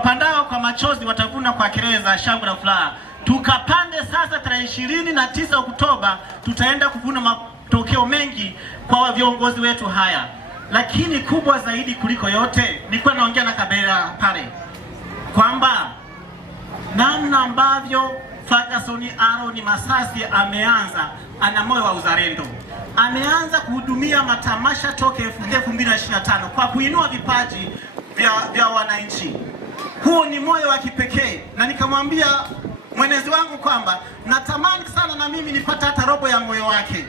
wapandao kwa machozi watavuna kwa kelele za shangwe na furaha. Tukapande sasa tarehe 29 Oktoba, tutaenda kuvuna matokeo mengi kwa viongozi wetu haya. Lakini kubwa zaidi kuliko yote, nilikuwa naongea na Kabera pale kwamba namna ambavyo Ferguson Aaron Masasi ana moyo wa uzalendo. Ameanza kuhudumia matamasha toka 2025 kwa kuinua vipaji vya wananchi. Huo ni moyo wa kipekee, na nikamwambia mwenezi wangu kwamba natamani sana na mimi nipata hata robo ya moyo wake.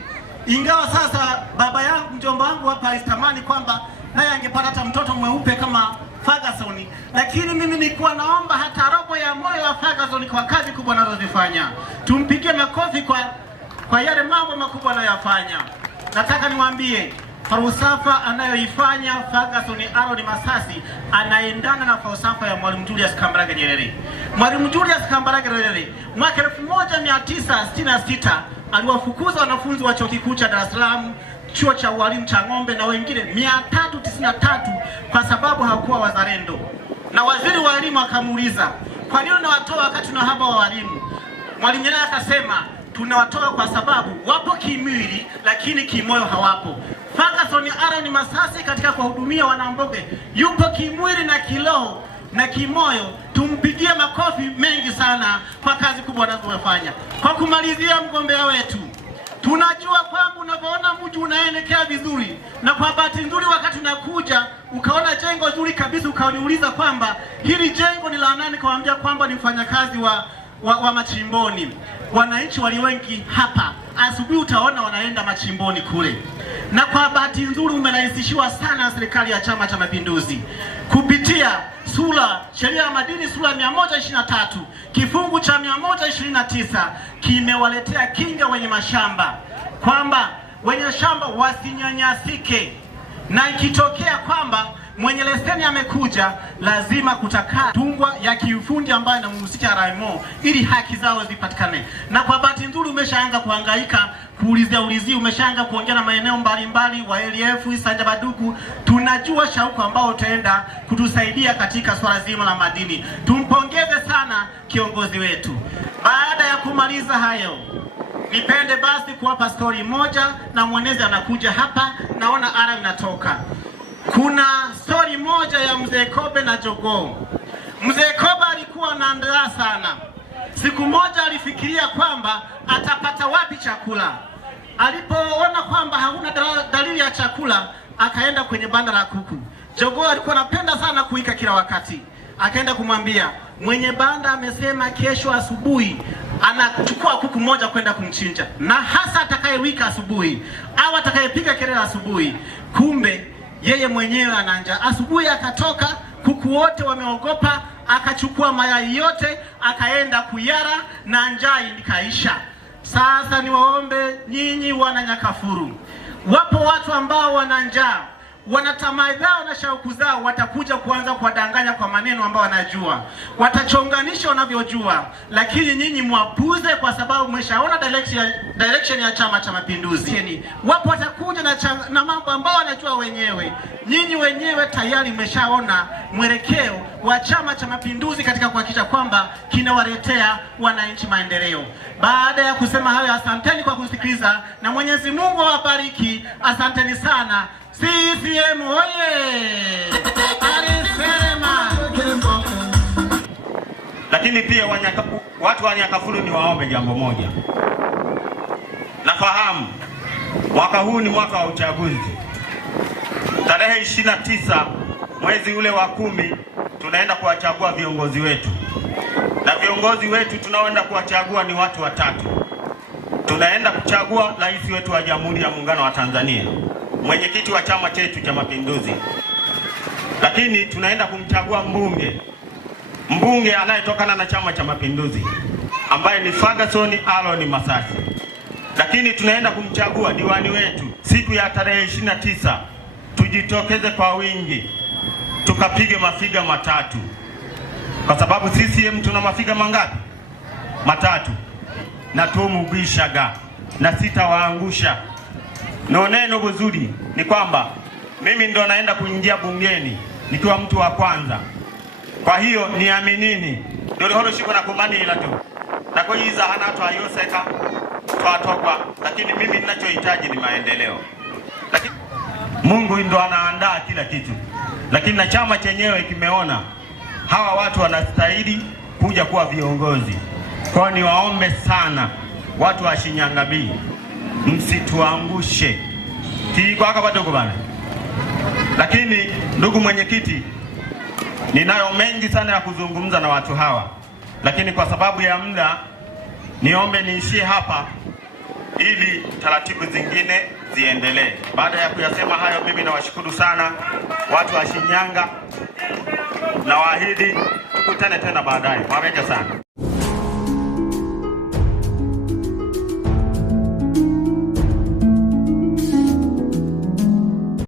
Ingawa sasa baba yangu, mjomba wangu hapa alitamani kwamba naye angepata hata mtoto mweupe kama Ferguson, lakini mimi nilikuwa naomba hata robo ya moyo wa Ferguson kwa kazi kubwa anazozifanya. Tumpigie makofi kwa yale mambo makubwa anayofanya. Nataka niwaambie falsafa anayoifanya Ferguson Aaron Masasi anaendana na falsafa ya Mwalimu Julius Kambarage Nyerere. Mwalimu Julius Kambarage Nyerere mwaka 1966 aliwafukuza wanafunzi wa Chuo Kikuu cha Dar es Salaam, chuo cha ualimu cha Ng'ombe na wengine 393 kwa sababu hawakuwa wazalendo. Na waziri wa elimu akamuuliza, kwa nini unawatoa wakati una uhaba wa walimu? Mwalimu Nyerere akasema, tunawatoa kwa sababu wapo kimwili lakini kimoyo hawapo. Ferguson Aaron Masasi katika kuwahudumia wanamboge yupo kimwili na kiroho na kimoyo. Tumpigie makofi mengi sana kwa kazi kubwa anazofanya. Kwa kumalizia, mgombea wetu, tunajua kwamba unapoona mji unaelekea vizuri, na kwa bahati nzuri wakati unakuja ukaona jengo zuri kabisa, ukaniuliza kwamba hili jengo ni la nani, kawaambia kwamba ni mfanyakazi wa machimboni. Wananchi wali wengi hapa, asubuhi utaona wanaenda machimboni kule. Na kwa bahati nzuri umerahisishiwa sana na serikali ya Chama cha Mapinduzi kupitia sheria ya madini sura 123 kifungu cha 129 kimewaletea kinga wenye mashamba kwamba wenye shamba wasinyanyasike, na ikitokea kwamba mwenye leseni amekuja, lazima kutakaa tungwa ya kiufundi ambayo inamhusisha RMO ili haki zao zipatikane. Na kwa bahati nzuri umeshaanza kuhangaika kuulizia, umeshaanza kuongea na maeneo mbalimbali wa LF Sanja Baduku. Tunajua shauku ambao utaenda kutusaidia katika swala zima la madini. Tumpongeze sana kiongozi wetu. Baada ya kumaliza hayo, nipende basi kuwapa story moja, na mwenezi anakuja hapa, naona ara inatoka. Kuna story moja ya Mzee Kobe na Jogoo. Mzee Kobe alikuwa anaandaa sana. Siku moja alifikiria kwamba atapata wapi chakula. Alipoona kwamba hakuna dalili ya chakula, akaenda kwenye banda la kuku. Jogoo alikuwa anapenda sana kuika kila wakati. Akaenda kumwambia, mwenye banda amesema kesho asubuhi anachukua kuku moja kwenda kumchinja, na hasa atakayewika asubuhi au atakayepiga kelele asubuhi. Kumbe yeye mwenyewe ana njaa. Asubuhi akatoka, kuku wote wameogopa, akachukua mayai yote akaenda kuyara na njaa ikaisha. Sasa niwaombe nyinyi wana Nyakafuru, wapo watu ambao wana njaa, wana tamaa zao na shauku zao, watakuja kuanza kuwadanganya kwa maneno ambao wanajua, watachonganisha wanavyojua, lakini nyinyi mwapuze kwa sababu mmeshaona direction ya Chama cha Mapinduzi. Wapo watakuja na mambo ambao wanajua wenyewe. Nyinyi wenyewe tayari mmeshaona mwelekeo wa Chama cha Mapinduzi katika kuhakikisha kwamba kinawaletea wananchi maendeleo. Baada ya kusema hayo, asanteni kwa kusikiliza na Mwenyezi Mungu awabariki. Asanteni sana. CCM oye! Lakini pia watu wa Nyakafuru ni waombe jambo moja. Nafahamu mwaka huu ni mwaka wa uchaguzi. Tarehe 29 mwezi ule wa 10 tunaenda kuwachagua viongozi wetu. Na viongozi wetu tunaoenda kuwachagua ni watu watatu. Tunaenda kuchagua rais wetu wa Jamhuri ya Muungano wa Tanzania, mwenyekiti wa chama chetu cha Mapinduzi. Lakini tunaenda kumchagua mbunge anayetokana na Chama cha Mapinduzi ambaye ni Ferguson Aaron Masasi. Lakini tunaenda kumchagua diwani wetu siku ya tarehe 29. Tujitokeze kwa wingi tukapige mafiga matatu, kwa sababu CCM tuna mafiga mangapi? Matatu. Na tumubishaga na sitawaangusha. Neno buzuri ni kwamba mimi ndo naenda kuingia bungeni nikiwa mtu wa kwanza. Kwa hiyo niaminini ndolihoro shiko na kumanila tu nakoyiza hana twayoseka twatogwa, lakini mimi ninachohitaji ni maendeleo. Lakini Mungu ndo anaandaa kila kitu, lakini na chama chenyewe kimeona hawa watu wanastahili kuja kuwa viongozi. Kwa hiyo niwaombe sana watu wa Shinyanga B, msituangushe tikwaka badogo bana. Lakini ndugu mwenyekiti, ninayo mengi sana ya kuzungumza na watu hawa, lakini kwa sababu ya muda niombe niishie hapa ili taratibu zingine ziendelee. Baada ya kuyasema hayo, mimi nawashukuru sana watu wa Shinyanga, na waahidi tukutane tena baadaye. Mwabeja sana.